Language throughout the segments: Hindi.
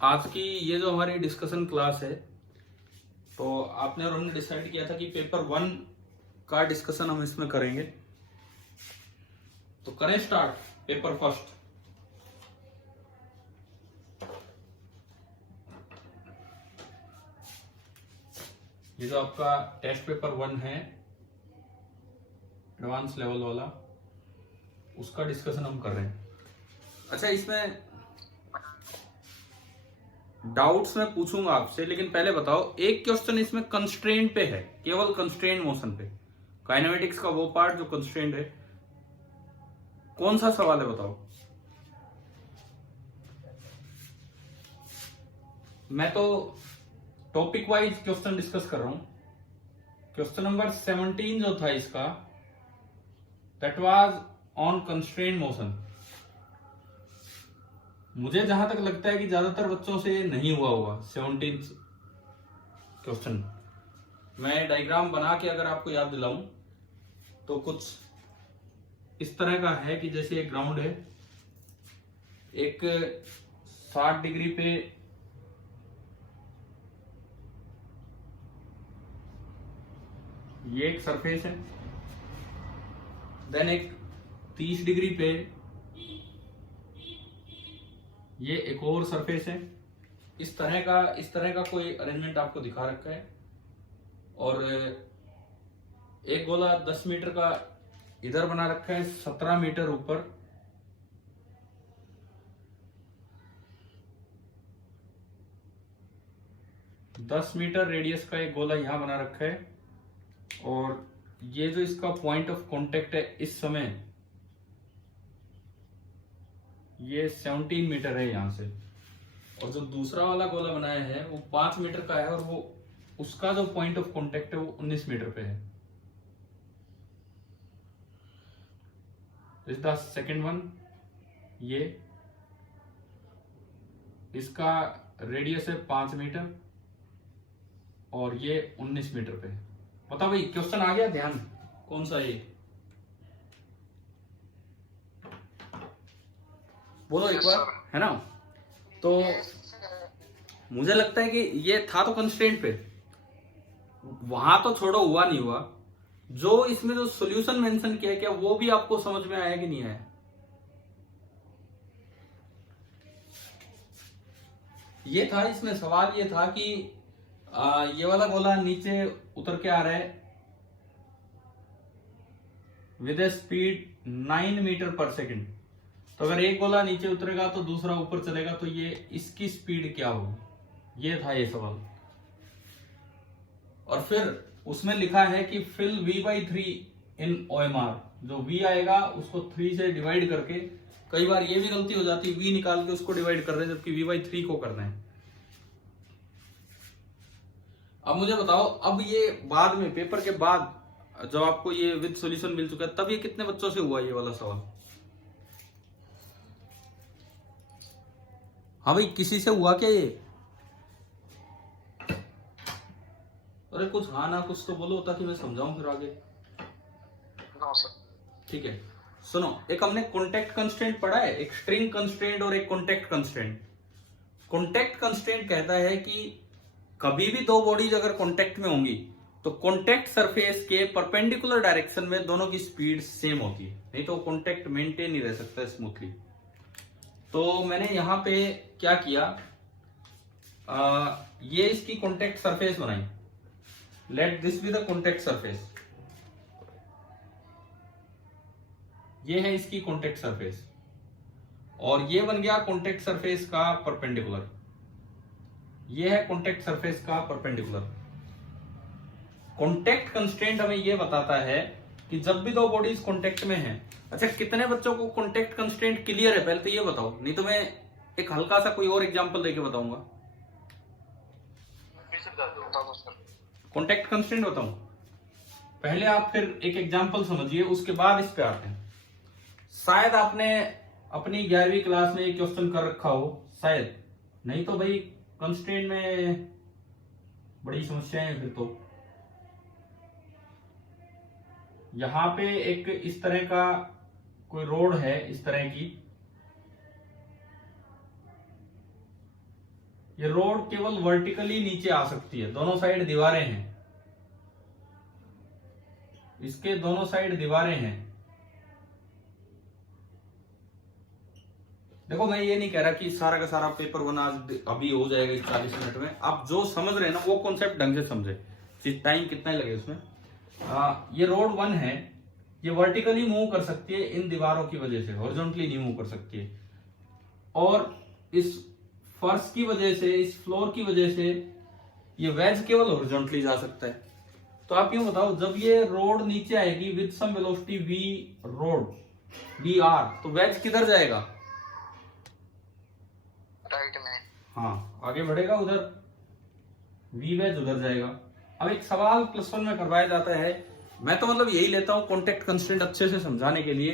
आज की ये जो हमारी डिस्कशन क्लास है, तो आपने और हमने डिसाइड किया था कि पेपर 1 का डिस्कशन हम इसमें करेंगे। तो करें स्टार्ट पेपर फर्स्ट। ये जो आपका टेस्ट पेपर 1 है, एडवांस लेवल वाला, उसका डिस्कशन हम कर रहे हैं। अच्छा, इसमें डाउट्स मैं पूछूंगा आपसे, लेकिन पहले बताओ, एक क्वेश्चन इसमें कंस्ट्रेंट पे है, केवल कंस्ट्रेंट मोशन पे, काइनेमेटिक्स का वो पार्ट जो कंस्ट्रेंट है। कौन सा सवाल है बताओ? मैं तो टॉपिक वाइज क्वेश्चन डिस्कस कर रहा हूं। क्वेश्चन नंबर 17 जो था इसका, that was on constraint motion. मुझे जहां तक लगता है कि ज्यादातर बच्चों से नहीं हुआ होगा 17 क्वेश्चन। मैं डायग्राम बना के अगर आपको याद दिलाऊं तो कुछ इस तरह का है कि जैसे एक ग्राउंड है, एक 60 डिग्री पे ये एक सरफेस है, देन एक 30 डिग्री पे ये एक और सरफेस है। इस तरह का कोई अरेंजमेंट आपको दिखा रखा है। और एक गोला 10 मीटर का इधर बना रखा है, 17 मीटर ऊपर। दस मीटर रेडियस का एक गोला यहां बना रखा है, और ये जो इसका पॉइंट ऑफ कांटेक्ट है इस समय, ये 17 मीटर है यहां से। और जो दूसरा वाला गोला बनाया है वो 5 मीटर का है, और वो उसका जो पॉइंट ऑफ कांटेक्ट है वो 19 मीटर पे है। इस द सेकेंड वन, ये इसका रेडियस है 5 मीटर और ये 19 मीटर पे है। पता भाई, क्वेश्चन आ गया ध्यान? कौन सा ये बोलो एक बार, है ना? तो मुझे लगता है कि ये था तो कंस्ट्रेंट पे, वहां तो छोड़ो हुआ नहीं हुआ, जो इसमें जो सॉल्यूशन मेंशन किया है, क्या वो भी आपको समझ में आया कि नहीं आया? ये था इसमें सवाल, ये था कि ये वाला गोला नीचे उतर के आ रहा है विद ए स्पीड 9 मीटर पर सेकेंड। तो अगर एक गोला नीचे उतरेगा तो दूसरा ऊपर चलेगा, तो ये इसकी स्पीड क्या होगी? ये था ये सवाल। और फिर उसमें लिखा है कि फिल v/3 इन OMR। जो v आएगा उसको 3 से डिवाइड करके, कई बार ये भी गलती हो जाती है, v निकाल के उसको डिवाइड कर रहे हैं जबकि v/3 को करना है। अब मुझे बताओ, अब ये बाद में पेपर के बाद जब आपको ये विद सॉल्यूशन मिल चुका है, तब ये कितने बच्चों से हुआ ये वाला सवाल? हाँ भाई, किसी से हुआ क्या ये? अरे कुछ हाँ ना कुछ तो बोलो ताकि मैं समझाऊं फिर आगे। ठीक है, सुनो, एक हमने कॉन्टेक्ट कंस्ट्रेंट पढ़ा है, एक स्ट्रिंग कंस्ट्रेंट और एक कॉन्टेक्ट कंस्ट्रेंट। कॉन्टेक्ट कंस्ट्रेंट कहता है कि कभी भी दो बॉडीज अगर कॉन्टेक्ट में होंगी तो कॉन्टेक्ट सरफेस के परपेंडिकुलर डायरेक्शन में दोनों की स्पीड सेम होती है, नहीं तो कॉन्टेक्ट मेंटेन नहीं रह सकता स्मूथली। तो मैंने यहां पे क्या किया, ये इसकी कॉन्टेक्ट सरफेस बनाई। Let this be the contact surface. ये है इसकी कॉन्टेक्ट सरफेस, और ये बन गया कॉन्टेक्ट सरफेस का परपेंडिकुलर। ये है कॉन्टेक्ट सरफेस का परपेंडिकुलर। कॉन्टेक्ट कंस्ट्रेंट हमें ये बताता है कि जब भी दो बॉडीज कॉन्टेक्ट में हैं। अच्छा, कितने बच्चों को कॉन्टेक्ट कंस्ट्रेंट क्लियर है पहले तो ये बताओ, नहीं तो मैं एक हल्का सा कोई और एग्जांपल देके बताऊंगा। कॉन्टेक्ट कंस्ट्रेंट बताऊं पहले, आप फिर एक एग्जांपल समझिए, उसके बाद इस पे आते हैं। शायद आपने अपनी 11वीं क्लास में क्वेश्चन कर रखा हो, शायद, नहीं तो भाई कंस्ट्रेंट में बड़ी समस्याएं हैं फिर तो। यहां पे एक इस तरह का कोई रोड है, इस तरह की, ये रोड केवल वर्टिकली नीचे आ सकती है, दोनों साइड दीवारें हैं, इसके दोनों साइड दीवारें हैं। देखो मैं ये नहीं कह रहा कि सारा का सारा पेपर बना अभी हो जाएगा 40 मिनट में, आप जो समझ रहे हैं ना वो कॉन्सेप्ट ढंग से समझे, टाइम कितना ही लगे उसमें। ये रोड 1 है, ये वर्टिकली मूव कर सकती है इन दीवारों की वजह से, हॉरिजॉन्टली नहीं मूव कर सकती है, और इस फर्श की वजह से, इस फ्लोर की वजह से ये वेज केवल हॉरिजॉन्टली जा सकता है। तो आप यूं बताओ, जब ये रोड नीचे आएगी with some velocity v rod V R, तो वेज किधर जाएगा? राइट में। हाँ, आगे बढ़ेगा उधर, वी वेज उधर जाएगा। अब एक सवाल +1 में करवाया जाता है, मैं तो मतलब यही लेता हूं कॉन्टेक्ट कंस्ट्रेंट अच्छे से समझाने के लिए,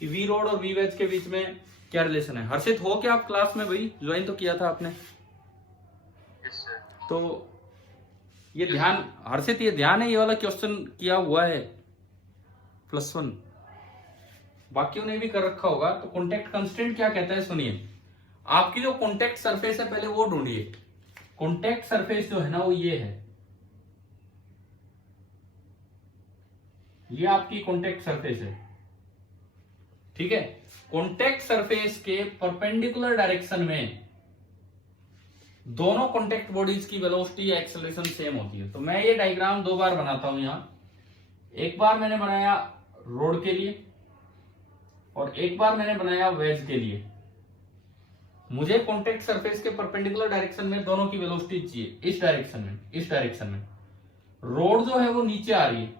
कि वी रोड और वी वेज के बीच में क्या रिलेशन है। हर्षित हो क्या आप क्लास में? भाई ज्वाइन तो किया था आपने। तो ये ध्यान, हर्षित ये ध्यान है, ये वाला क्वेश्चन किया हुआ है +1, बाकियों ने भी कर रखा होगा। तो कॉन्टेक्ट कंस्ट्रेंट क्या कहता है सुनिए, आपकी जो कॉन्टेक्ट सरफेस है पहले वो ढूंढिए। कॉन्टेक्ट सरफेस जो है ना वो ये है, ये आपकी कॉन्टेक्ट सरफेस है, ठीक है। कॉन्टेक्ट सरफेस के परपेंडिकुलर डायरेक्शन में दोनों कॉन्टेक्ट बॉडीज की वेलोसिटी या एक्सेलरेशन सेम होती है। तो मैं ये डायग्राम 2 बार बनाता हूं यहां, एक बार मैंने बनाया रोड के लिए और एक बार मैंने बनाया वेज के लिए। मुझे कॉन्टेक्ट सरफेस के परपेंडिकुलर डायरेक्शन में दोनों की वेलोसिटी चाहिए, इस डायरेक्शन में, इस डायरेक्शन में। रोड जो है वो नीचे आ रही है,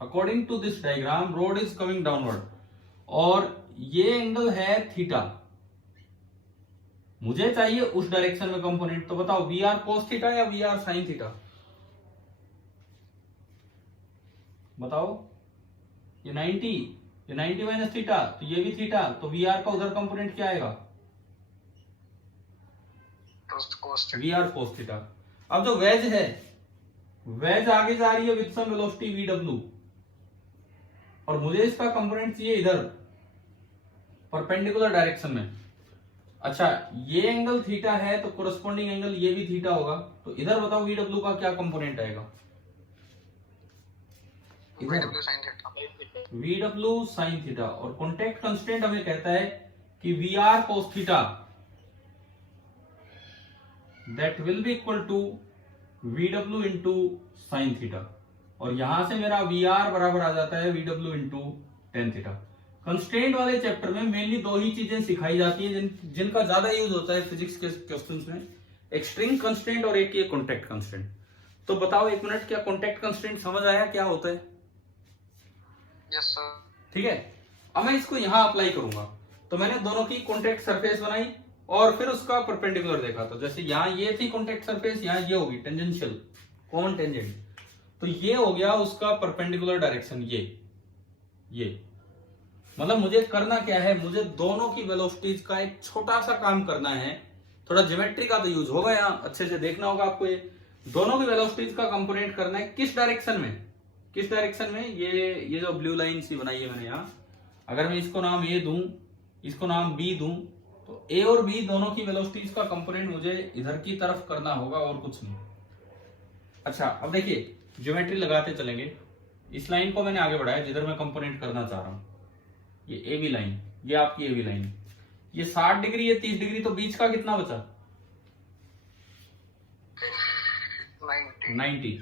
according to this diagram rod is coming downward, और ये एंगल है थीटा, मुझे चाहिए उस डायरेक्शन में कंपोनेंट। तो बताओ वी आर कोस थीटा या वी आर साइन थीटा? बताओ, ये 90, ये 90 माइनस थीटा, तो ये भी थीटा, तो वी आर का उधर कंपोनेंट क्या आएगा? V R cos theta. अब जो वेज है, वेज आगे जा रही है with some velocity V W, और मुझे इसका कंपोनेंट चाहिए इधर परपेंडिकुलर डायरेक्शन में। अच्छा, ये एंगल थीटा है तो कोरस्पॉन्डिंग एंगल ये भी थीटा होगा, तो इधर बताओ वी डब्ल्यू का क्या कंपोनेंट आएगा? V W sine theta. और कॉन्टेक्ट कंस्टेंट हमें कहता है कि V R cos theta that will be equal to V W into sine theta, और यहां से मेरा वी आर बराबर आ जाता है we W into tan theta. Constraint वाले चैप्टर में मेनली 2 ही चीजें सिखाई जाती है जिनका ज्यादा यूज होता है फिजिक्स के क्वेश्चंस में, एक स्ट्रिंग कंस्ट्रेंट और एक ये कॉन्टेक्ट कंस्ट्रेंट। तो बताओ 1 मिनट, क्या कॉन्टेक्ट कंस्ट्रेंट समझ आया क्या होता है? Yes sir. ठीक है, अब मैं इसको यहां अप्लाई करूंगा। तो मैंने दोनों की कॉन्टेक्ट सरफेस बनाई और फिर उसका परपेंडिकुलर देखा। तो जैसे यहां ये थी कॉन्टेक्ट सरफेस, यहां ये होगी टेंजेंशियल, कॉमन टेंजेंट, तो ये हो गया उसका परपेंडिकुलर डायरेक्शन। ये मतलब मुझे करना क्या है, मुझे दोनों की वेलोसिटीज का एक छोटा सा काम करना है। थोड़ा ज्योमेट्री का तो यूज होगा, यहाँ अच्छे से देखना होगा आपको। ये दोनों की वेलोसिटीज का कंपोनेंट करना है, किस डायरेक्शन में, किस डायरेक्शन में? ये जो ब्लू लाइन सी बनाई है मैंने यहाँ, अगर मैं इसको नाम ए दूं, इसको नाम बी दूं, तो ए और बी दोनों की वेलोसिटीज का कंपोनेंट मुझे इधर की तरफ करना होगा और कुछ नहीं। अच्छा, अब देखिए ज्योमेट्री लगाते चलेंगे। इस लाइन को मैंने आगे बढ़ाया जिधर मैं कंपोनेंट करना चाह रहा हूं, ये ए बी लाइन, ये आपकी ए बी लाइन, ये 60 डिग्री, ये 30 डिग्री, तो बीच का कितना बचा? 90।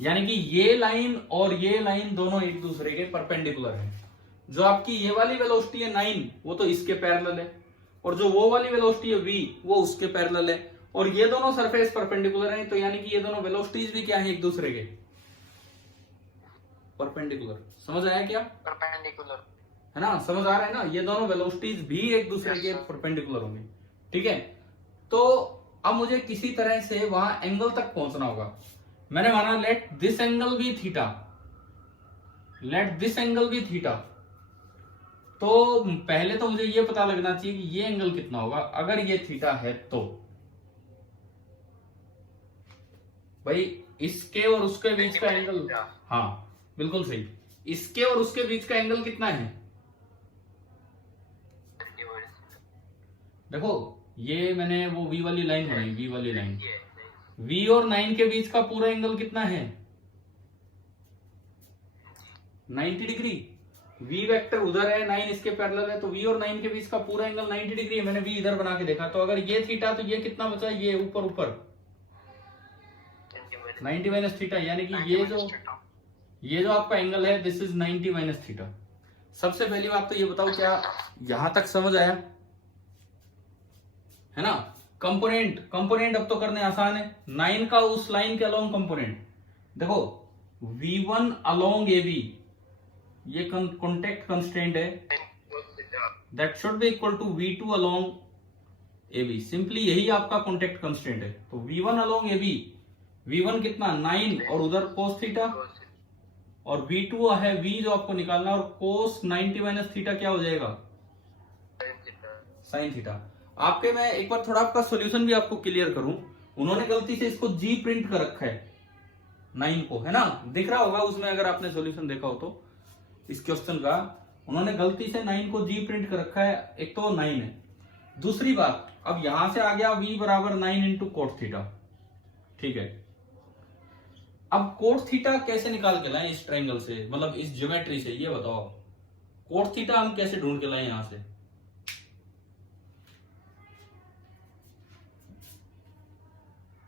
यानी कि ये लाइन और ये लाइन दोनों एक दूसरे के परपेंडिकुलर है। जो आपकी ये वाली वेलोसिटी है 9, वो तो इसके पैरेलल है, और जो वो वाली वेलोसिटी है v, वो उसके पैरेलल है, और ये दोनों सरफेस परपेंडिकुलर हैं। तो यानी कि ये दोनों वेलोसिटीज भी क्या है, एक दूसरे के परपेंडिकुलर। समझ आया क्या? परपेंडिकुलर है ना, समझ आ रहा है ना? ये दोनों वेलोसिटीज भी एक दूसरे के परपेंडिकुलर होंगे, ठीक है। तो अब मुझे किसी तरह से वहां एंगल तक पहुंचना होगा। मैंने माना let this angle be theta, let this angle be theta. तो पहले तो मुझे ये पता लगना चाहिए कि ये एंगल कितना होगा। अगर ये थीटा है तो भाई इसके और उसके बीच का एंगल, हाँ बिल्कुल सही, इसके और उसके बीच का एंगल कितना है? देखो ये मैंने वो V वाली लाइन बनाई, V वाली लाइन। V और 9 के बीच का पूरा एंगल कितना है? 90 डिग्री। V वेक्टर उधर है, 9 इसके पैरेलल है, तो V और 9 के बीच का पूरा एंगल 90 डिग्री है। मैंने V इधर बना के देखा, तो अगर ये थीटा तो ये कितना बचा? ये ऊपर ऊपर 90 माइनस थीटा, यानी कि ये जो आपका एंगल है दिस इज 90 माइनस थीटा। सबसे पहली बात तो ये बताओ, क्या यहां तक समझ आया है ना? कंपोनेंट अब तो करने आसान है। 9 का उस लाइन के अलोंग कंपोनेंट देखो, V1 अलोंग AB, ये कॉन्टेक्ट कंस्ट्रेंट है, that should be equal to V2 along AB। Simply यही आपका कॉन्टेक्ट कंस्ट्रेंट है। तो V1 अलोंग AB, V1 कितना? 9 और उधर cos थीटा, और V2 है V जो आपको निकालना है, और cos 90 माइनस थीटा क्या हो जाएगा? Sine theta. आपके मैं एक बार थोड़ा आपका सॉल्यूशन भी आपको क्लियर करूं। उन्होंने गलती से इसको G प्रिंट कर रखा है 9 को, है ना? दिख रहा होगा उसमें, अगर आपने सॉल्यूशन देखा हो तो इस क्वेश्चन का, उन्होंने गलती से 9 को G प्रिंट कर रखा है। एक तो 9 है, दूसरी बात अब यहां से आ गया V बराबर 9 इंटू कोट थीटा, ठीक है। अब कोट थीटा कैसे निकाल के लाएं इस ट्रायंगल से, मतलब इस ज्योमेट्री से, ये बताओ। कोट थीटा हम कैसे ढूंढ के लाएं यहां से?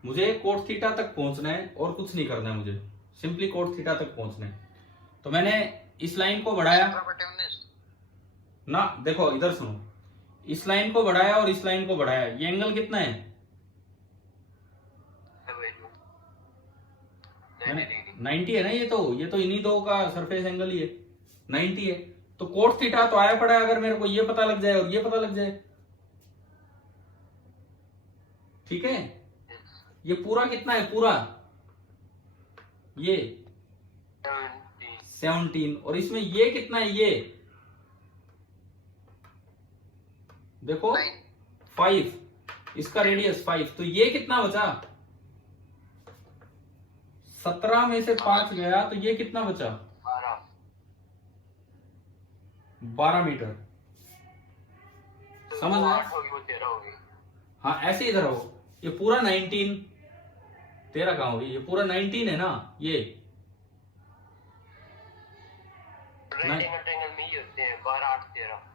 मुझे कोट थीटा तक पहुंचना है और कुछ नहीं करना है, मुझे सिंपली कोट थीटा तक पहुंचना है। तो मैंने इस लाइन को बढ़ाया ना, देखो इधर सुनो, इस लाइन को बढ़ाया और इस लाइन को बढ़ाया, ये एंगल कितना है? 90 है ना। ये तो इन्हीं दो का सरफेस एंगल ही है, 90 है। तो कोट थीटा तो आया पड़ा है, अगर मेरे को ये पता लग जाए और ये पता लग जाए, ठीक है। ये पूरा कितना है? पूरा ये 17, और इसमें ये कितना है? ये देखो 5, इसका रेडियस 5, तो ये कितना बचा? 17 में से 5 गया, तो ये कितना बचा? 12 मीटर। समझ में? हाँ ऐसे इधर हो, ये पूरा 19, 13 कहां होगी? ये पूरा 19 है ना, ये 12, 8, 13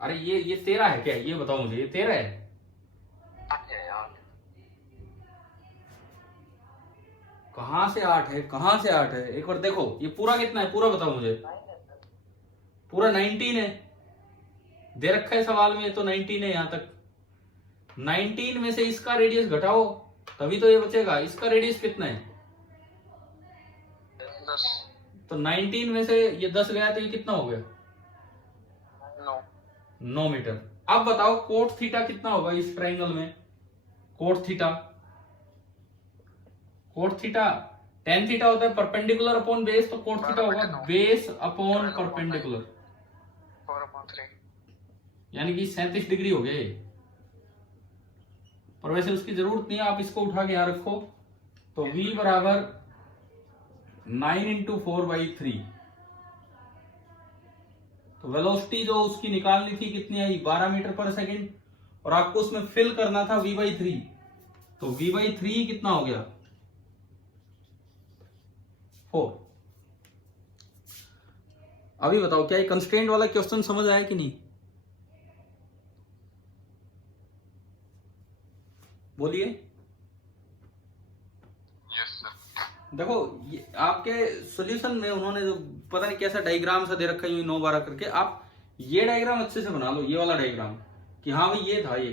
अरे ये 13 है क्या? ये बताओ मुझे, ये 13 है? 8 है यार। कहां से 8 है? कहां से 8 है? एक बार देखो, ये पूरा कितना है? पूरा बताओ मुझे। पूरा 19 है, दे रखा है सवाल में, तो 19 है यहां तक। 19 में से इसका रेडियस घटाओ, तभी तो ये बचेगा। इसका रेडियस कितना है? 10। तो 19 में से ये 10 गया, तो ये कितना हो गया? 9 मीटर। अब बताओ कोट थीटा कितना होगा इस ट्रायंगल में? कोट थीटा tan थीटा होता है परपेंडिकुलर अपॉन बेस, तो कोट थीटा होगा बेस अपॉन परपेंडिकुलर, 4/3, यानी कि 37 डिग्री हो गए। पर वैसे उसकी जरूरत नहीं है, आप इसको उठा के यहां रखो। तो V बराबर 9 इंटू 4/3। तो वेलोसिटी जो उसकी निकालनी थी कितनी आई? 12 मीटर पर सेकेंड, और आपको उसमें फिल करना था V/3। तो V/3 कितना हो गया? 4। अभी बताओ, क्या ये कंस्ट्रेंट वाला क्वेश्चन समझ आया कि नहीं? बोलिए। Yes sir. देखो ये आपके सॉल्यूशन में उन्होंने जो पता नहीं कैसा डायग्राम सा दे रखा है 9-12 करके, आप ये डायग्राम अच्छे से बना लो, ये वाला डायग्राम, कि हाँ भाई ये था। ये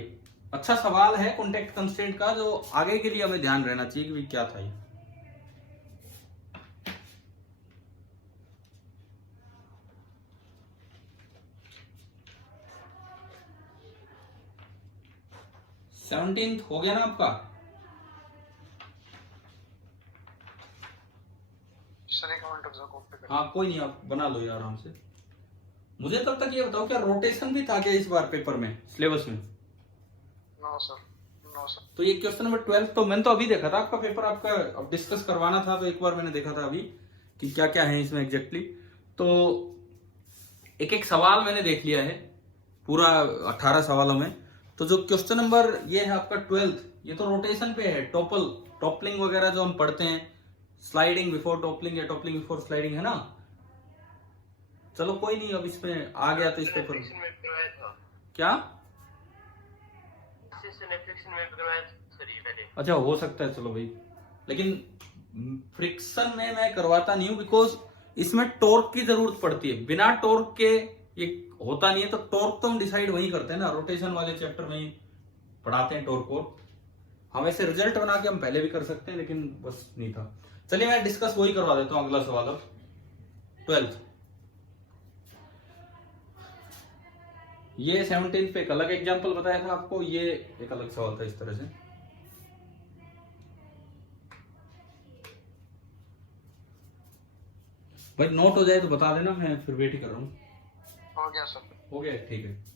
अच्छा सवाल है कॉन्टेक्ट कंस्ट्रेंट का, जो आगे के लिए हमें ध्यान रहना चाहिए कि भाई क्या था ये। सेवनटीन्थ हो गया ना आपका? सर एक मिनट रुक जाओ। हाँ कोई नहीं, आप बना लो ये आराम से। मुझे तब तक ये बताओ, क्या रोटेशन भी था क्या इस बार पेपर में, सिलेबस में? No sir, no sir. तो ये क्वेश्चन नंबर 12 तो मैंने तो अभी देखा था आपका पेपर, आपका अब डिस्कस करवाना था, तो एक बार मैंने देखा था अभी कि क्या क्या है इसमें एग्जैक्टली। तो एक एक सवाल मैंने देख लिया है, पूरा 18 सवालों में। तो जो क्वेश्चन नंबर ये है आपका 12th, ये तो रोटेशन पे है, टॉपलिंग वगैरह जो हम पढ़ते हैं, स्लाइडिंग बिफोर टॉपलिंग या टॉपलिंग बिफोर स्लाइडिंग, है ना। चलो कोई नहीं, अब इसमें आ गया तो इस पे क्या, अच्छा हो सकता है, चलो भाई। लेकिन फ्रिक्शन में मैं करवाता नहीं हूं, बिकॉज इसमें टॉर्क की जरूरत पड़ती है, बिना टॉर्क के ये होता नहीं है। तो टॉर्क तो हम डिसाइड वही करते हैं ना, रोटेशन वाले चैप्टर में ही पढ़ाते हैं टॉर्क को। हम ऐसे रिजल्ट बना के हम पहले भी कर सकते हैं, लेकिन बस नहीं था। चलिए मैं डिस्कस वही करवा देता हूं, अगला सवाल अब 12th। ये 17 पे एक अलग एग्जांपल बताया था आपको, ये एक अलग सवाल था इस तरह से। भाई नोट हो जाए तो बता देना, मैं फिर वेट ही कर रहा हूँ। हो गया सर। हो गया, ठीक है।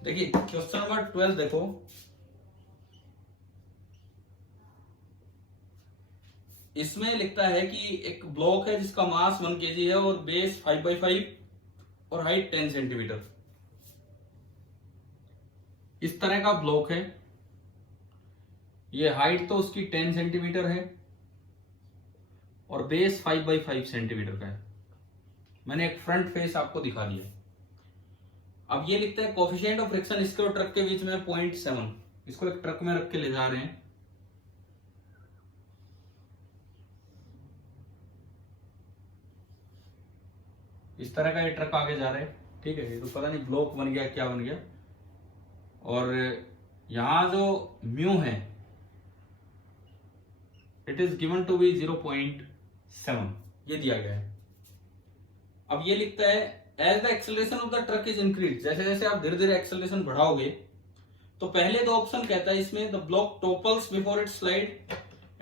देखिए क्वेश्चन नंबर 12 देखो, इसमें लिखता है कि एक ब्लॉक है जिसका मास 1 kg है और बेस 5x5 और हाइट 10 सेंटीमीटर। इस तरह का ब्लॉक है, ये हाइट तो उसकी 10 सेंटीमीटर है और बेस 5x5 सेंटीमीटर का है। मैंने एक फ्रंट फेस आपको दिखा दिया। अब ये लिखता है कोफिशिएंट ऑफ फ्रिक्शन इसके और ट्रक के बीच में 0.7। इसको एक ट्रक में रख के ले जा रहे हैं, इस तरह का ये ट्रक आगे जा रहा है, ठीक है। ये तो पता नहीं ब्लॉक बन गया क्या बन गया। और यहां जो म्यू है it is given to be 0.7, ये दिया गया है। अब ये लिखता है as the acceleration of the truck is increase, जैसे जैसे आप धीरे धीरे एक्सेलरेशन बढ़ाओगे, तो पहले दो ऑप्शन कहता है इसमें, the block topples before it slide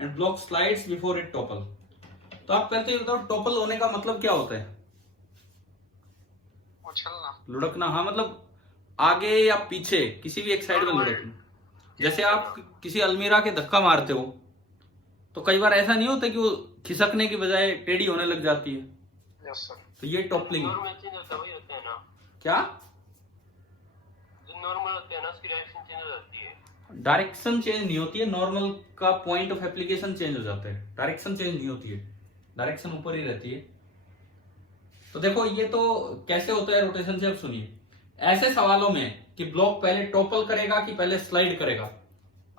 and block slides before it topple. तो आप कहते हैं बताओ टॉपल होने का मतलब क्या होता है? उछलना, लुढ़कना। हाँ, मतलब आगे या पीछे किसी भी एक साइड में लुढ़कना। जैसे आप किसी अलमीरा के धक्का मारते हो तो कई बार ऐसा नहीं होता कि वो खिसकने की बजाय टेढ़ी होने लग जाती है। Yes sir. तो ये टॉपलिंग है। क्या नॉर्मल होते हैं ना, उसकी डायरेक्शन चेंज हो जाती है। डायरेक्शन चेंज नहीं होती है, नॉर्मल का पॉइंट ऑफ एप्लीकेशन चेंज हो जाता है, डायरेक्शन चेंज नहीं होती है, डायरेक्शन ऊपर ही रहती है। तो देखो ये तो कैसे होता है रोटेशन से, अब सुनिए। ऐसे सवालों में कि ब्लॉक पहले टॉपल करेगा कि पहले स्लाइड करेगा,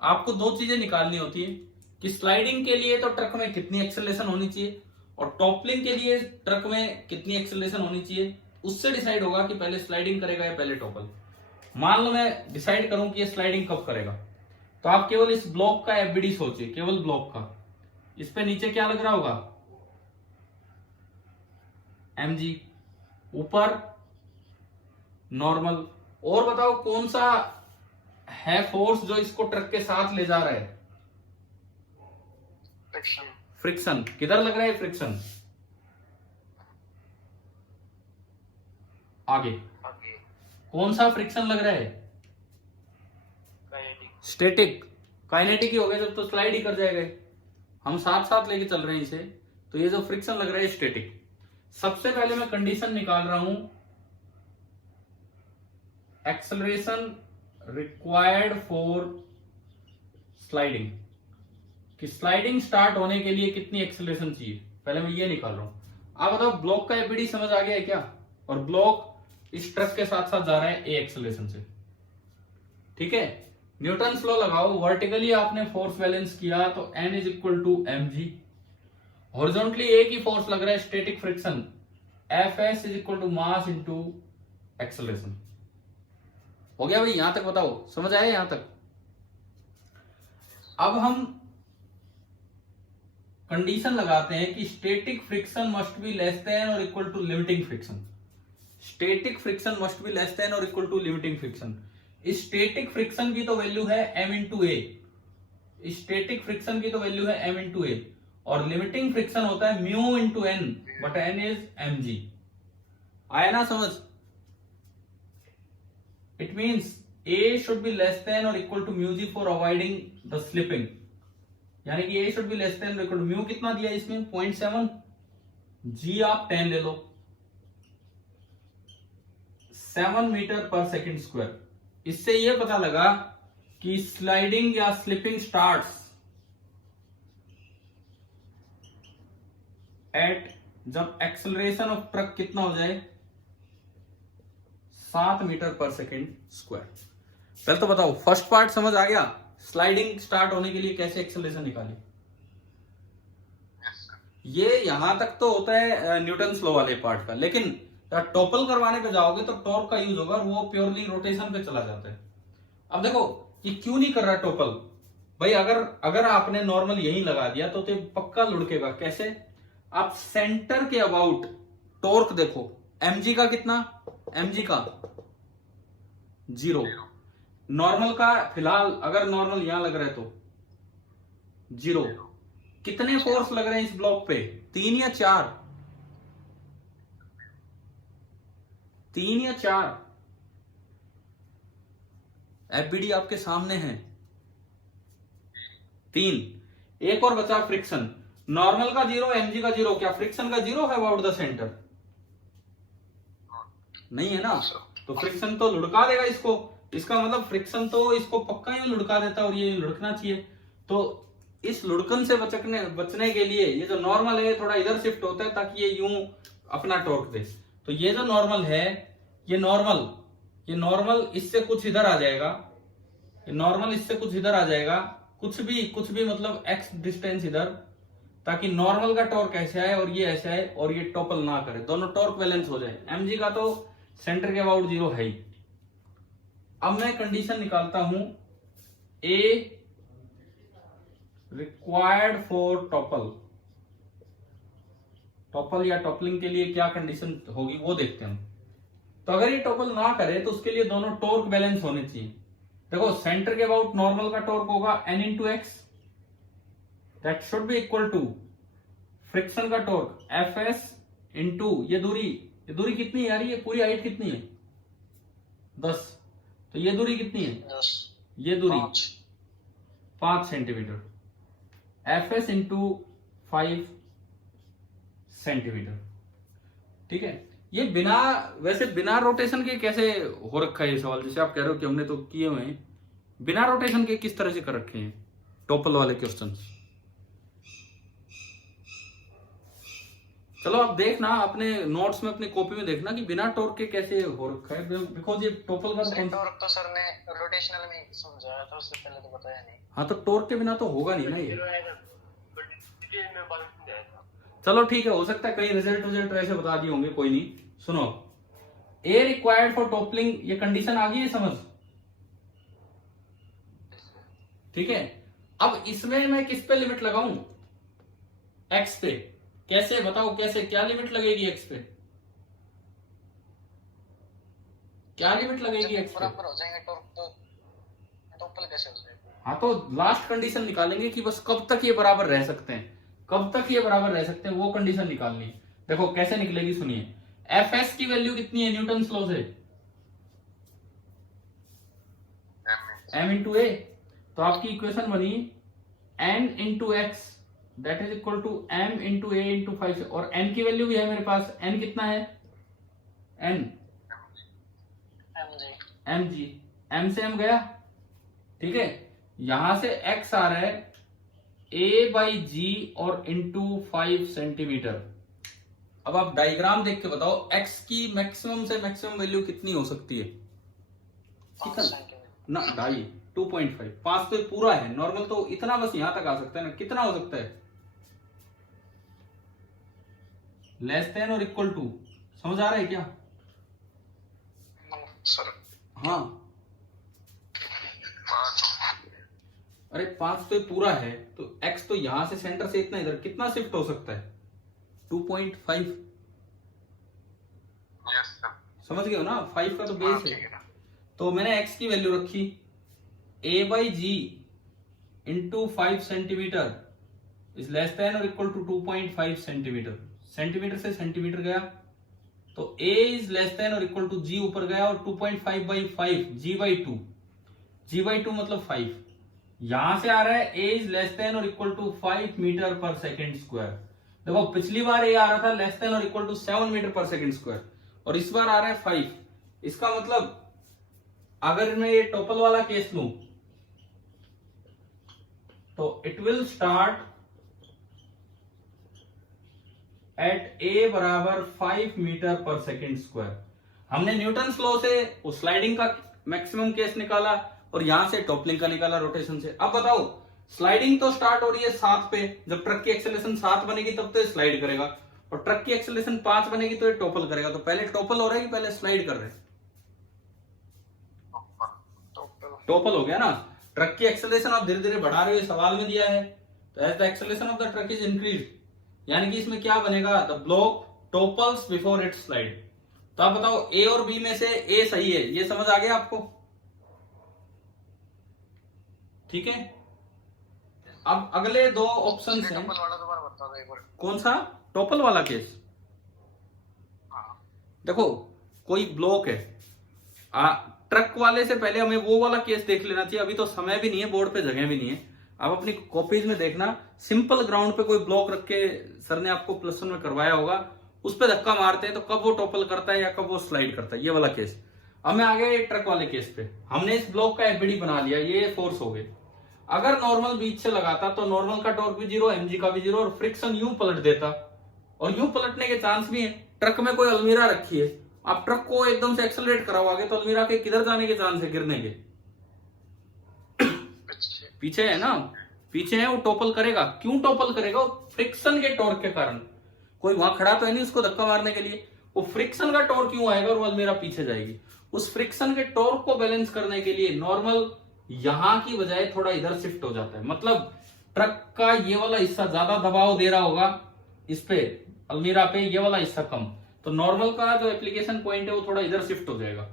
आपको दो चीजें निकालनी होती है कि स्लाइडिंग के लिए तो ट्रक में कितनी एक्सेलरेशन होनी चाहिए और टॉपलिंग के लिए ट्रक में कितनी एक्सेलरेशन होनी चाहिए। उससे डिसाइड होगा कि पहले स्लाइडिंग करेगा या पहले टॉपल। मान लो मैं डिसाइड करूं कि ये स्लाइडिंग कब करेगा, तो आप केवल इस ब्लॉक का एफबीडी सोचिए, केवल ब्लॉक का। इस पे नीचे क्या लग रहा होगा? mg, ऊपर नॉर्मल। और बताओ कौन सा है फोर्स जो इसको ट्रक के साथ ले जा रहा है? फ्रिक्शन। फ्रिक्शन। किधर लग रहा है फ्रिक्शन? आगे। कौन सा फ्रिक्शन लग रहा है? स्टैटिक। काइनेटिक ही हो गया जब तो स्लाइड ही कर जाएगा। हम साथ साथ लेके चल रहे हैं इसे, तो ये जो फ्रिक्शन लग रहा है स्टैटिक। सबसे पहले मैं कंडीशन निकाल रहा हूं, एक्सेलरेशन रिक्वायर्ड फॉर स्लाइडिंग, कि स्लाइडिंग स्टार्ट होने के लिए कितनी एक्सेलरेशन चाहिए, पहले मैं ये निकाल रहा हूं। आप बताओ ब्लॉक का एपीडी समझ आ गया है क्या? और ब्लॉक इस ट्रक के साथ साथ जा रहा है ए एक्सेलरेशन से, ठीक है। न्यूटन लॉ लगाओ, वर्टिकली आपने फोर्स बैलेंस किया तो N is equal to mg, horizontally एक ही फोर्स लग रहा है static friction, Fs is equal to mass into acceleration. हो गया भाई? यहां तक बताओ, समझ आया यहां तक? अब हम कंडीशन लगाते हैं कि static friction must be less than और equal to limiting friction. Static friction must be less than और इक्वल टू लिमिटिंग फ्रिक्शन। इस स्टैटिक फ्रिक्शन की तो वैल्यू है m into a, static friction की तो वैल्यू है m इंटू ए, और लिमिटिंग फ्रिक्शन होता है mu into N, but n is mg। आया ना समझ? It means a should be less than और equal to mu g for avoiding the slipping, यानी कि a should be less than और इक्वल टू म्यू कितना दिया इसमें 0.7, जी आप 10 ले लो, 7 मीटर पर सेकेंड स्क्वायर। इससे यह पता लगा कि स्लाइडिंग या स्लिपिंग स्टार्ट्स एट, जब एक्सेलरेशन ऑफ ट्रक कितना हो जाए 7 मीटर पर सेकेंड स्क्वायर। पहले तो बताओ फर्स्ट पार्ट समझ आ गया, स्लाइडिंग स्टार्ट होने के लिए कैसे एक्सेलरेशन निकाले। ये यहां तक तो होता है न्यूटन लॉ वाले पार्ट का, लेकिन टोपल करवाने पे जाओगे तो टॉर्क का यूज होगा और वो प्योरली रोटेशन पे चला जाता है। अब देखो ये क्यों नहीं कर रहा टोपल भाई, अगर आपने नॉर्मल यही लगा दिया तो पक्का लुढ़केगा। कैसे? आप सेंटर के अबाउट टॉर्क देखो, mg का कितना, mg का 0, नॉर्मल का फिलहाल अगर नॉर्मल यहां लग रहा है तो 0। कितने फोर्स लग रहे हैं इस ब्लॉक पे, 3 या 4? 3 या 4। एफबीडी आपके सामने है, 3। एक और बचा फ्रिक्शन, नॉर्मल का 0, mg का 0, क्या फ्रिक्शन का 0 है अबाउट द सेंटर? नहीं है ना, तो फ्रिक्शन तो लुढ़का देगा इसको। इसका मतलब फ्रिक्शन तो इसको पक्का ही लुढ़का देता है और ये लुढ़कना चाहिए। तो इस लुढ़कन से बचने के लिए ये जो नॉर्मल है थोड़ा इधर शिफ्ट होता है ताकि ये यूं अपना टॉर्क दे। तो ये जो नॉर्मल है, ये नॉर्मल इससे कुछ इधर आ जाएगा, ये नॉर्मल इससे कुछ इधर आ जाएगा, कुछ भी मतलब x डिस्टेंस इधर, ताकि नॉर्मल का टॉर्क ऐसे आए और ये ऐसे आए और ये टॉपल ना करे, दोनों टॉर्क बैलेंस हो जाए। mg का तो सेंटर के अबाउट 0 है ही। अब मैं कंडीशन निकालता हूं, A रिक्वायर्ड फॉर टॉपल या टॉपलिंग के लिए क्या कंडीशन होगी वो देखते हैं। तो अगर ये टॉपल ना करे तो उसके लिए दोनों टॉर्क बैलेंस होने चाहिए। देखो सेंटर के अबाउट नॉर्मल का टॉर्क होगा n into x, that should be equal to friction का टॉर्क Fs इंटू ये दूरी कितनी है यार, ये पूरी हाइट कितनी है 10, तो ये दूरी कितनी है 10, ये दूरी 5 सेंटीमीटर, Fs इंटू 5 सेंटीमीटर। ठीक है, ये वैसे बिना रोटेशन के कैसे हो रखा है ये सवाल, जैसे आप कह रहे हो कि हमने तो किए हुए हैं, बिना रोटेशन के किस तरह से कर रखे हैं टोपल वाले क्वेश्चन। चलो आप देखना अपने नोट्स में, अपनी कॉपी में देखना कि बिना टॉर्क के कैसे हो रखा है, बिकॉज ये टोपल का टॉर्क तो सर ने रोटेशनल में समझाया था, उससे पहले तो बताया नहीं। हाँ तो टॉर्क के बिना तो होगा नहीं ना ये। चलो ठीक है, हो सकता है कहीं रिजल्ट ऐसे बता दिए होंगे, कोई नहीं। सुनो, ए रिक्वायर्ड फॉर टॉपलिंग, ये कंडीशन आ गई है समझ? ठीक है, अब इसमें मैं किस पे लिमिट लगाऊं? एक्स पे। कैसे बताओ, कैसे, क्या लिमिट लगेगी एक्स पे? क्या लिमिट लगेगी एक्स पे? बराबर हो जाएंगे टॉर्क तो टोपल कैसे हो जाएगा? हाँ तो लास्ट कंडीशन निकालेंगे कि बस कब तक ये बराबर रह सकते हैं, कब तक ये बराबर रह सकते हैं, वो कंडीशन निकालनी है। देखो कैसे निकलेगी, सुनिए। Fs की वैल्यू कितनी है न्यूटन लॉ से? m इंटू ए, तो आपकी इक्वेशन बनी n into x that is equal to m into a into 5, और n की वैल्यू भी है मेरे पास, n कितना है, n mg, m से m गया। ठीक है, यहां से x आ रहा है a बाई जी और इंटू 5 सेंटीमीटर। अब आप डायग्राम देख के बताओ x की मैक्सिमम से मैक्सिमम वैल्यू कितनी हो सकती है? ना 2.5, 5 तो पूरा है, नॉर्मल तो इतना बस यहां तक आ सकता है ना, कितना हो सकता है? लेस देन और इक्वल टू, समझ आ रहा है क्या? सर हाँ, अरे 5 तो पूरा है, तो x तो यहां से सेंटर से इतना इधर कितना शिफ्ट हो सकता है? 2.5। समझ गए हो ना, 5 का तो बेस है। तो मैंने x की वैल्यू रखी a by g into 5 centimetre is less than और इक्वल टू 2.5 सेंटीमीटर। सेंटीमीटर से सेंटीमीटर गया तो a इज लेस देन और इक्वल टू g ऊपर गया और 2.5 बाई 5 g बाई 2 मतलब 5। यहां से आ रहा है a इज लेस देन और इक्वल टू 5 मीटर पर सेकेंड स्क्वायर। देखो पिछली बार a आ रहा था लेस देन और इक्वल टू 7 मीटर पर सेकेंड स्क्वायर और इस बार आ रहा है 5। इसका मतलब अगर मैं ये टोपल वाला केस लूं तो it will start at a बराबर 5 मीटर पर सेकेंड स्क्वायर। हमने न्यूटन लॉ से वो स्लाइडिंग का मैक्सिमम केस निकाला और यहां से टॉपलिंग का निकाला रोटेशन से। अब बताओ स्लाइडिंग तो स्टार्ट हो रही है 7 पे, जब ट्रक की एक्सेलरेशन 7 बनेगी तब तो ये स्लाइड करेगा और ट्रक की एक्सेलरेशन 5 बनेगी तो ये टॉपल करेगा। तो पहले टॉपल हो रहा है कि पहले स्लाइड कर रहे हैं? टॉपल हो गया ना। ट्रक की एक्सेलरेशन आप धीरे धीरे बढ़ा रहे हो, सवाल में दिया है। तो as the acceleration of the truck is increase, यानी कि इसमें क्या बनेगा, the block topples before it slide. तो आप बताओ ए और बी में से ए सही है, ये समझ आ गया आपको? ठीक है। अब अगले दो ऑप्शन हैं। कौन सा टॉपल वाला केस? देखो कोई ब्लॉक है, ट्रक वाले से पहले हमें वो वाला केस देख लेना चाहिए। अभी तो समय भी नहीं है, बोर्ड पे जगह भी नहीं है। आप अपनी कॉपीज में देखना, सिंपल ग्राउंड पे कोई ब्लॉक रख के सर ने आपको प्लस 1 में करवाया होगा, उस पे धक्का मारते हैं तो कब वो टॉपल करता है या कब वो स्लाइड करता है, ये वाला केस। अब मैं आ गया ट्रक वाले केस पे। हमने इस ब्लॉक का एफबीडी बना लिया, ये फोर्स हो गए। अगर नॉर्मल बीच से लगाता तो नॉर्मल का टॉर्क भी 0, एमजी का भी 0 और फ्रिक्शन यूं पलट देता, और यूं पलटने के चांस भी है। ट्रक में कोई अलमीरा रखी है, आप ट्रक को एकदम से एक्सेलरेट कराओगे तो अलमीरा के किधर जाने के चांस है, गिरने के? पीछे है ना, पीछे है, वो टॉपल करेगा। क्यों टॉपल करेगा? फ्रिक्शन के टॉर्क के कारण। कोई वहां खड़ा तो है नहीं उसको धक्का मारने के लिए, वो फ्रिक्शन का टॉर्क क्यों आएगा और वो अलमीरा पीछे जाएगी। उस फ्रिक्शन के टॉर्क को बैलेंस करने के लिए नॉर्मल यहां की बजाय थोड़ा इधर शिफ्ट हो जाता है। मतलब ट्रक का ये वाला हिस्सा ज्यादा दबाव दे रहा होगा इस पे, अलमीरा पे, ये वाला हिस्सा कम, तो नॉर्मल का जो एप्लीकेशन पॉइंट है वो थोड़ा इधर शिफ्ट हो जाएगा।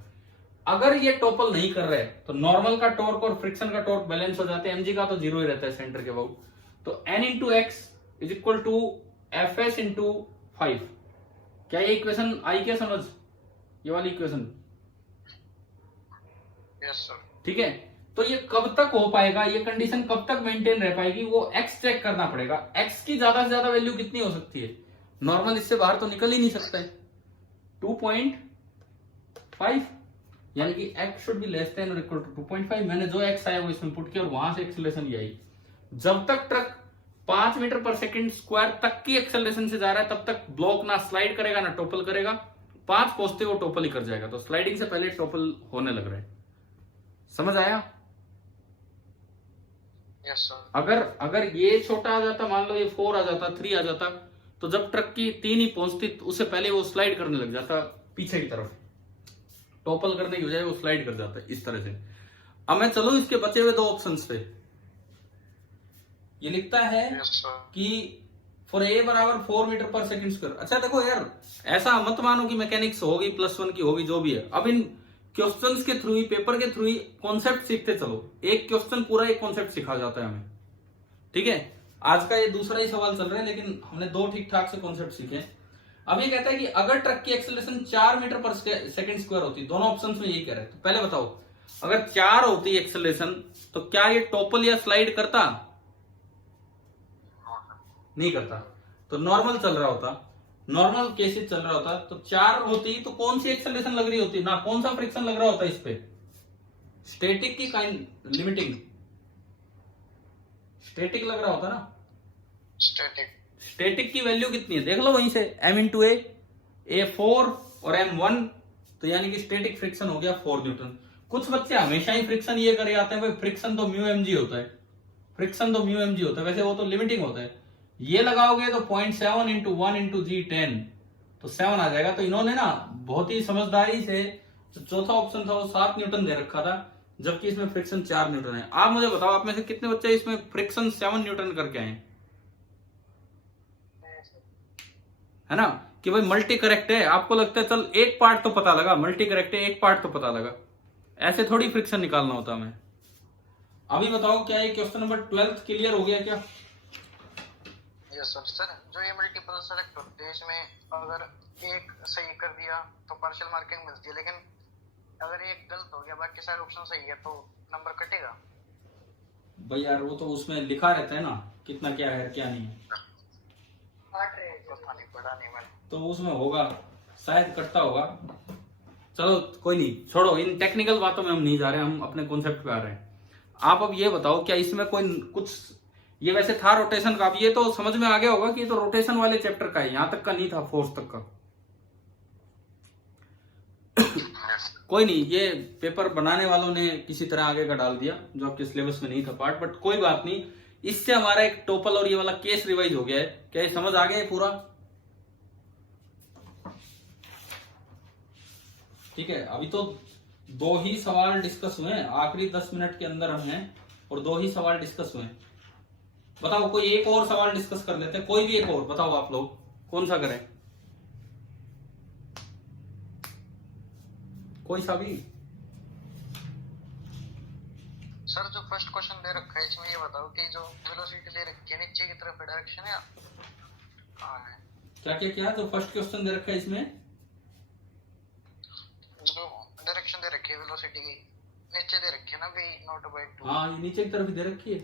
अगर ये टॉपल नहीं कर रहे तो नॉर्मल का टॉर्क और फ्रिक्शन का टॉर्क बैलेंस हो जाते हैं। एमजी का तो 0 ही रहता है सेंटर के अबाउट। तो n into x is equal to F S into 5। क्या ये इक्वेशन आई क्या समझ, ये वाली इक्वेशन? Yes sir. ठीक है। तो ये कब तक हो पाएगा, ये कंडीशन कब तक मेंटेन रह पाएगी, वो एक्स चेक करना पड़ेगा। एक्स की ज्यादा से ज्यादा वैल्यू कितनी हो सकती है? नॉर्मल इससे बाहर तो निकल ही नहीं सकता है, 2.5, यानी कि x should be less than और इक्वल टू 2.5। मैंने जो x आया वो इसमें पुट किया और वहां से एक्सेलरेशन ये आई। जब तक ट्रक 5 मीटर पर सेकेंड स्क्वायर तक की एक्सेलरेशन से जा रहा है तब तक ब्लॉक ना स्लाइड करेगा ना टॉपल करेगा। 5 पहुंचते वो टॉपल ही कर जाएगा। तो स्लाइडिंग से पहले टॉपल होने लग रहा है। समझ आया? Yes sir. अगर ये छोटा आ जाता, मान लो ये 4 आ जाता, 3 आ जाता, तो जब ट्रक की 3 ही पहुंचती तो उससे पहले वो स्लाइड करने लग जाता पीछे की तरफ। टॉपल करने की बजाय वो स्लाइड कर जाता है इस तरह से। अब मैं चलूं इसके बचे हुए 2 ऑप्शंस पे। ये लिखता है कि फॉर ए बराबर 4 मीटर पर सेकंड स्क्वायर। अच्छा देखो यार, ऐसा मत मानो कि मैकेनिक्स होगी +1 की होगी, जो भी है। अब इन क्वेश्चंस के थ्रू ही, पेपर के थ्रू ही कॉन्सेप्ट सीखते चलो। एक क्वेश्चन पूरा एक कॉन्सेप्ट सिखा जाता है हमें। ठीक है, आज का ये दूसरा ही सवाल चल रहा है, लेकिन हमने 2 ठीक ठाक से कॉन्सेप्ट सीखे। अब ये कहता है कि अगर ट्रक की एक्सेलरेशन 4 मीटर पर सेकंड स्क्वायर होती, दोनों ऑप्शंस में यही कह रहे हैं। तो पहले बताओ, अगर 4 होती एक्सेलरेशन तो क्या ये टॉपल या स्लाइड करता? नहीं करता। तो नॉर्मल चल रहा होता, नॉर्मल केसेस चल रहा होता। तो 4 होती तो कौन सी एक्सेलरेशन लग रही होती ना, कौन सा फ्रिक्शन लग रहा होता इस पे? स्टैटिक की काइंड, लिमिटिंग स्टैटिक लग रहा होता ना। स्टैटिक की वैल्यू कितनी है देख लो वहीं से, m इंटू ए 4 और m 1, तो यानी कि स्टैटिक फ्रिक्शन हो गया 4 न्यूटन। कुछ बच्चे हमेशा ही फ्रिक्शन ये करे आते हैं, भाई फ्रिक्शन तो म्यू एम जी होता है, फ्रिक्शन तो म्यू एम जी होता है, वैसे वो तो लिमिटिंग होता है। ये लगाओगे तो 0.7 इंटू 1 इंटू जी 10, तो 7 आ जाएगा। तो इन्होंने ना बहुत ही समझदारी से जो चौथा ऑप्शन था वो 7 न्यूटन दे रखा था, जबकि इसमें फ्रिक्शन 4 न्यूटन है। आप मुझे बताओ, आप में से कितने बच्चे इसमें फ्रिक्शन 7 न्यूटन करके आए? है ना कि भाई मल्टी करेक्ट है। आपको लगता है चल एक पार्ट तो पता लगा, मल्टी करेक्ट है, एक पार्ट तो पता लगा। ऐसे थोड़ी फ्रिक्शन निकालना होता हमें। अभी बताओ क्या ये क्वेश्चन नंबर 12 क्लियर हो गया क्या? Yes sir. सर जो ये मल्टीपल सेलेक्ट होते हैं इसमें अगर एक सही कर दिया तो पार्शियल मार्किंग मिलती है, लेकिन अगर एक गलत हो गया बाकी सारे ऑप्शन सही है तो नंबर कटेगा। भाई यार वो तो उसमें लिखा रहता है ना कितना क्या है क्या नहीं है, पता नहीं, पढ़ा नहीं मैंने। तो उसमें होगा शायद कटता होगा। चलो कोई नहीं, छोड़ो, इन टेक्निकल बातों में हम नहीं जा रहे, हम अपने कॉन्सेप्ट पे आ रहे हैं। आप अब ये बताओ क्या इसमें कोई कुछ, ये वैसे था रोटेशन का, अब ये तो समझ में आ गया होगा कि ये तो रोटेशन वाले चैप्टर का है, यहां तक का नहीं था, फोर्स तक का। कोई नहीं, ये पेपर बनाने वालों ने किसी तरह आगे का डाल दिया जो आपके सिलेबस में नहीं था पार्ट, बट कोई बात नहीं, इससे हमारा एक टोपल और ये वाला केस रिवाइज हो गया है। क्या ये समझ आ गया है पूरा? ठीक है, अभी तो 2 ही सवाल डिस्कस हुए हैं, आखिरी 10 मिनट के अंदर हम हैं और 2 ही सवाल डिस्कस हुए हैं। बताओ कोई एक और सवाल डिस्कस कर लेते हैं, कोई भी एक और बताओ आप लोग, कौन सा करें? कोई सा भी। सर जो फर्स्ट क्वेश्चन दे रखा है इसमें ये बताओ कि जो वेलोसिटी दे रखी है नीचे की तरफ डायरेक्शन है कहाँ है? क्या क्या क्या जो फर्स्ट क्वेश्चन दे रखा है इसमें, जो डायरेक्शन दे रखी है वेलोसिटी की नीचे दे रखी है ना v0/2। हाँ ये नीचे की तरफ दे रखी है।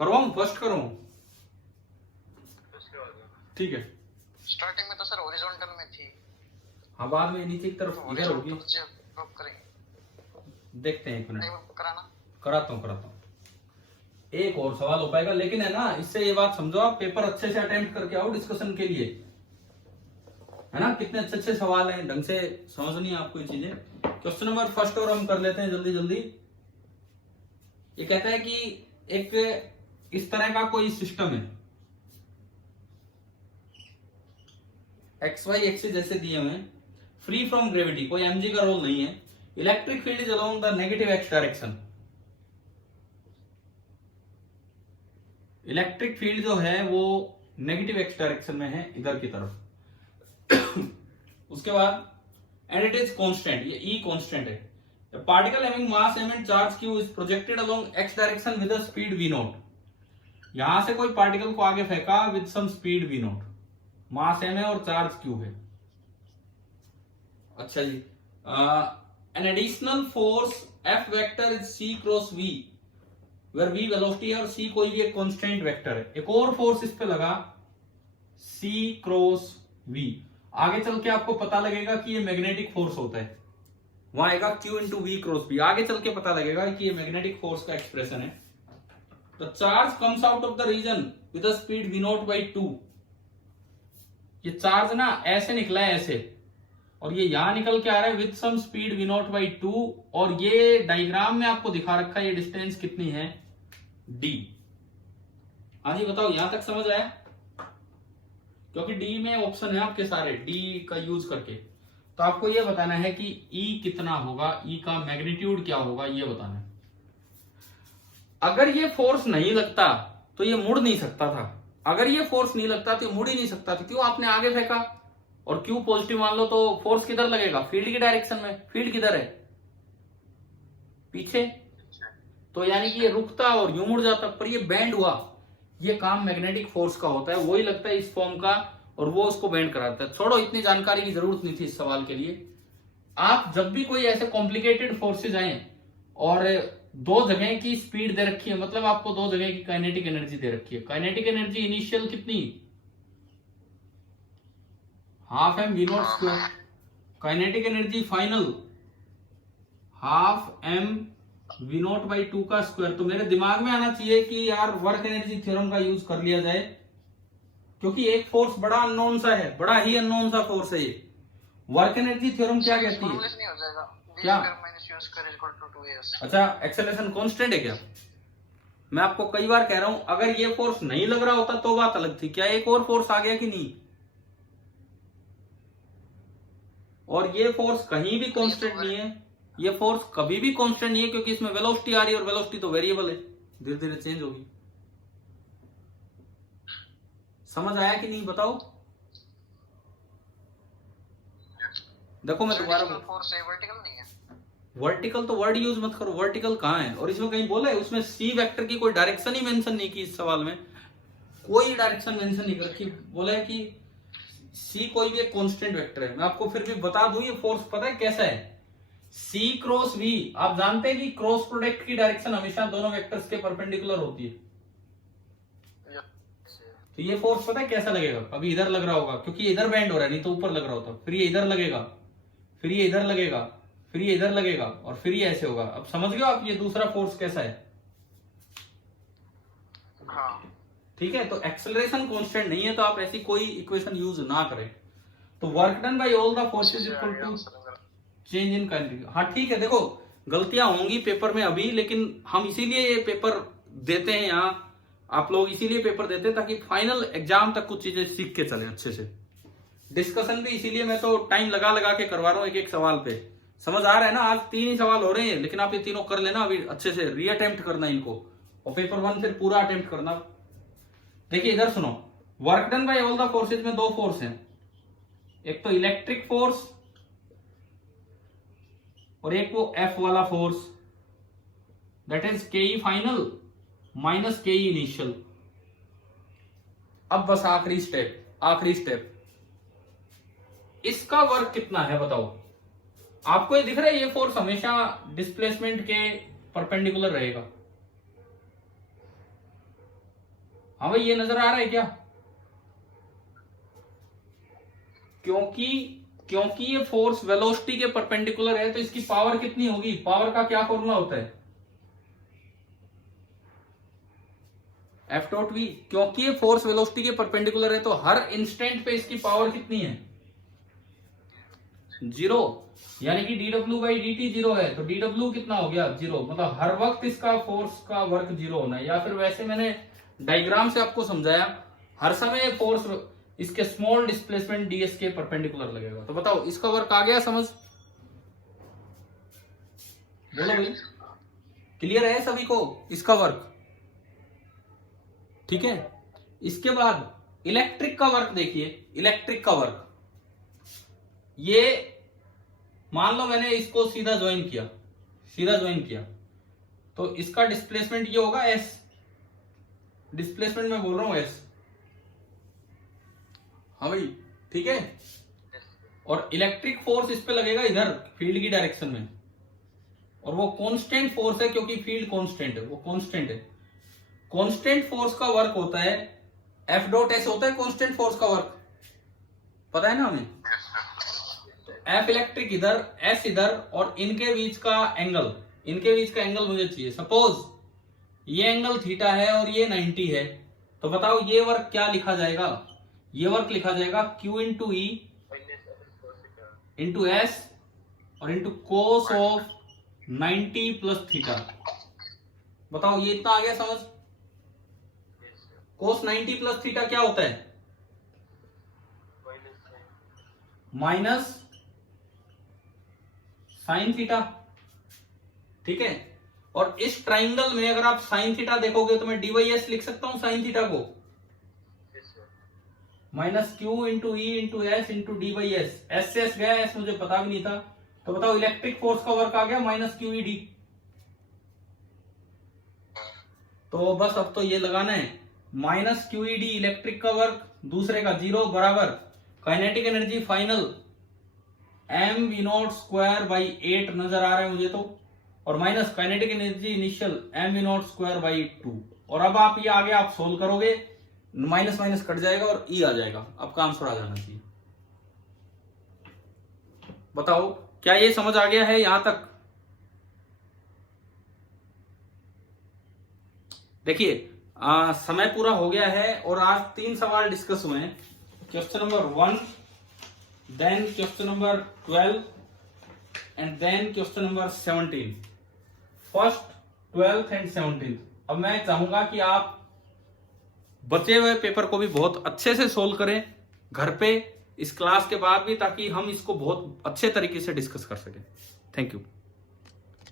करवाऊं फर्स्ट करूं? ठीक है, स्टार्टिंग में तो सर हॉरिजॉन्टल में थी, हाँ बाद में नीचे की तरफ इधर होगी। करेंगे, देखते हैं एक मिनट, कराना कराता हूँ। एक और सवाल हो पाएगा, लेकिन है ना, इससे ये बात समझो, आप पेपर अच्छे से अटेम्प्ट करके आओ डिस्कशन के लिए, है ना। कितने अच्छे अच्छे सवाल हैं, ढंग से समझनी है आपको ये चीजें। क्वेश्चन नंबर फर्स्ट और हम कर लेते हैं जल्दी जल्दी। ये कहता है कि एक इस तरह का कोई सिस्टम है, XY एक्सिस जैसे दिए हुए हैं, फ्री फ्रॉम ग्रेविटी, कोई mg का रोल नहीं है, electric field is along the negative x direction. Electric field जो है वो नेगेटिव x डायरेक्शन में है, इधर की तरफ। उसके बाद एंड इट इज कांस्टेंट, ये E कांस्टेंट है। The particle having mass m and charge q is projected along x direction with a speed v0। यहां से कोई पार्टिकल को आगे फेंका with some speed v0, mass m है और चार्ज q है। अच्छा जी, an additional force F vector is c cross v, where v velocity है और c कोई भी एक कांस्टेंट वेक्टर है। एक और फोर्स इस पे लगा c क्रॉस v, आगे चल के आपको पता लगेगा कि ये मैग्नेटिक फोर्स होता है, वहां आएगा q into V cross v, आगे चल के पता लगेगा कि ये मैग्नेटिक फोर्स का एक्सप्रेशन है। The charge comes out of the region with a speed v0/2। ये चार्ज ना ऐसे निकला है ऐसे, और ये यहां निकल के आ रहा है विद सम स्पीड v0/2, और ये डायग्राम में आपको दिखा रखा है ये डिस्टेंस कितनी है, d। हाँ जी बताओ, यहां तक समझ आया? क्योंकि d में ऑप्शन है आपके सारे, d का यूज करके तो आपको ये बताना है कि E कितना होगा, E का मैग्नीट्यूड क्या होगा, ये बताना है। अगर ये फोर्स नहीं लगता तो ये मुड़ नहीं सकता था, अगर ये फोर्स नहीं लगता तो ये मुड़ ही नहीं सकता था। क्यों? आपने आगे फेंका और Q पॉजिटिव मान लो तो फोर्स किधर लगेगा, फील्ड की डायरेक्शन में। फील्ड किधर है, पीछे, तो यानी कि ये रुकता और यूं मुड़ जाता, पर ये बेंड हुआ। ये काम मैग्नेटिक फोर्स का होता है, वही लगता है इस फॉर्म का और वो उसको बेंड कराता है। छोड़ो, इतनी जानकारी की जरूरत नहीं थी इस सवाल के लिए। आप जब भी कोई ऐसे कॉम्प्लिकेटेड फोर्सेज आए और 2 जगह की स्पीड दे रखी है, मतलब आपको 2 जगह की काइनेटिक एनर्जी दे रखी है। काइनेटिक एनर्जी इनिशियल कितनी, half m v0 square, kinetic energy final half m v0/2 का स्क्वायर। तो मेरे दिमाग में आना चाहिए कि यार वर्क एनर्जी थ्योरम का यूज कर लिया जाए, क्योंकि एक फोर्स बड़ा अननोन सा है, बड़ा ही अननोन सा फोर्स है ये। वर्क एनर्जी थ्योरम क्या कहती है? नहीं हो जाएगा, क्या? -u²=2s। अच्छा, एक्सेलरेशन कांस्टेंट है क्या? मैं आपको कई बार कह रहा हूं, अगर ये फोर्स नहीं लग रहा होता तो बात अलग थी, क्या एक और फोर्स आ गया कि नहीं? और ये फोर्स कहीं भी कांस्टेंट नहीं है, ये फोर्स कभी भी कांस्टेंट नहीं है, क्योंकि इसमें वेलोसिटी आ रही है और वेलोसिटी तो वेरिएबल है, धीरे धीरे चेंज होगी। समझ आया कि नहीं बताओ? देखो मैं दोबारा, फोर्स है, वर्टिकल नहीं है। वर्टिकल तो वर्ड यूज मत करो, वर्टिकल कहाँ है? और इसमें कहीं बोला है, उसमें सी वेक्टर की कोई डायरेक्शन ही मेंशन नहीं की इस सवाल में। कोई डायरेक्शन मेंशन नहीं कर रखी, बोला है कि सी कोई भी एक कांस्टेंट वेक्टर है। मैं आपको फिर भी बता दूं ये फोर्स पता है कैसा है, सी क्रॉस वी। आप जानते हैं कि क्रॉस प्रोडक्ट की डायरेक्शन हमेशा दोनों वेक्टर्स के परपेंडिकुलर होती है। तो ये फोर्स पता है कैसा लगेगा, अभी इधर लग रहा होगा क्योंकि इधर बैंड हो रहा है, नहीं तो ऊपर लग रहा होता। फिर ये इधर लगेगा, फिर ये इधर लगेगा, फिर ये इधर लगेगा और फिर ये ऐसे होगा। अब समझ गए आप ये दूसरा फोर्स कैसा है? हाँ ठीक है, तो एक्सेलरेशन कांस्टेंट नहीं है तो आप ऐसी कोई इक्वेशन यूज ना करें। तो work done by all the forces equal to change in kinetic. हाँ ठीक है, देखो गलतियां होंगी पेपर में अभी, लेकिन हम इसीलिए ये पेपर देते हैं यहाँ, आप लोग इसीलिए पेपर देते हैं ताकि फाइनल एग्जाम तक कुछ चीजें सीख के चले अच्छे से। डिस्कशन भी इसीलिए मैं तो टाइम लगा लगा के करवा रहा हूँ एक एक सवाल पे। समझ आ रहा है ना? आज 3 ही सवाल हो रहे हैं, लेकिन आप ये तीनों कर लेना अभी अच्छे से, री अटेम्प्ट करना इनको और पेपर 1 फिर पूरा अटेम्प्ट करना। देखिए इधर सुनो, work done by all the forces में 2 फोर्स हैं, एक तो इलेक्ट्रिक फोर्स और एक वो एफ वाला फोर्स, दैट इज केई फाइनल माइनस केई इनिशियल। अब बस आखिरी स्टेप, इसका वर्क कितना है बताओ? आपको ये दिख रहा है ये फोर्स हमेशा डिस्प्लेसमेंट के परपेंडिकुलर रहेगा। हाँ भाई ये नजर आ रहा है क्या? क्योंकि ये फोर्स वेलोसिटी के परपेंडिकुलर है तो इसकी पावर कितनी होगी? पावर का क्या फॉर्मूला होता है? F.V। क्योंकि ये फोर्स वेलोसिटी के परपेंडिकुलर है तो हर इंस्टेंट पे इसकी पावर कितनी है? 0। यानी कि dW/dt 0 है तो dW कितना हो गया? 0। मतलब हर वक्त इसका फोर्स का वर्क 0 होना है। या फिर वैसे मैंने डायग्राम से आपको समझाया, हर समय फोर्स इसके स्मॉल डिस्प्लेसमेंट ds के परपेंडिकुलर लगेगा। तो बताओ इसका वर्क आ गया समझ? बोलो भाई, क्लियर है सभी को इसका वर्क? ठीक है, इसके बाद इलेक्ट्रिक का वर्क देखिए। इलेक्ट्रिक का वर्क, ये मान लो मैंने इसको सीधा ज्वाइन किया तो इसका डिस्प्लेसमेंट ये होगा s। डिस्प्लेसमेंट में बोल रहा हूं s। हाँ भाई ठीक है, और इलेक्ट्रिक फोर्स इस पे लगेगा इधर फील्ड की डायरेक्शन में, और वो कांस्टेंट फोर्स है क्योंकि फील्ड कांस्टेंट है, वो कांस्टेंट है। कांस्टेंट फोर्स का वर्क होता है F.S होता है कांस्टेंट फोर्स का वर्क, पता है ना हमें? F इलेक्ट्रिक इधर, S इधर, और इनके बीच का एंगल मुझे चाहिए। सपोज ये एंगल थीटा है और ये 90 है, तो बताओ ये वर्क क्या लिखा जाएगा? ये वर्क लिखा जाएगा Q into E into S और into cos of 90 plus theta. बताओ ये इतना आ गया समझ? कोस 90 प्लस थीटा क्या होता है? Minus sine theta. ठीक है, और इस ट्राइंगल में अगर आप साइन थीटा देखोगे तो मैं dy/s लिख सकता हूं साइन थीटा को, minus Q into E into S into dy/s। S से S गया, S मुझे पता भी नहीं था। तो बताओ इलेक्ट्रिक फोर्स का वर्क आ गया माइनस QED। तो बस अब तो ये लगाना है, माइनस QED इलेक्ट्रिक का वर्क, दूसरे का 0 बराबर काइनेटिक एनर्जी फाइनल mv0²/8 नजर आ रहा है मुझे तो, और minus kinetic energy initial mv0²/2। और अब आप ये आगे आप सोल्व करोगे, माइनस माइनस कट जाएगा और E आ जाएगा। अब काम आंसर आ जाना चाहिए। बताओ क्या ये समझ आ गया है यहां तक? देखिए समय पूरा हो गया है और आज 3 सवाल डिस्कस हुए हैं। Question number 1, then question number 12 and then question number 17। First, 12th and 17th। अब मैं चाहूंगा कि आप बचे हुए पेपर को भी बहुत अच्छे से सोल्व करें घर पे इस क्लास के बाद भी, ताकि हम इसको बहुत अच्छे तरीके से डिस्कस कर सकें। Thank you.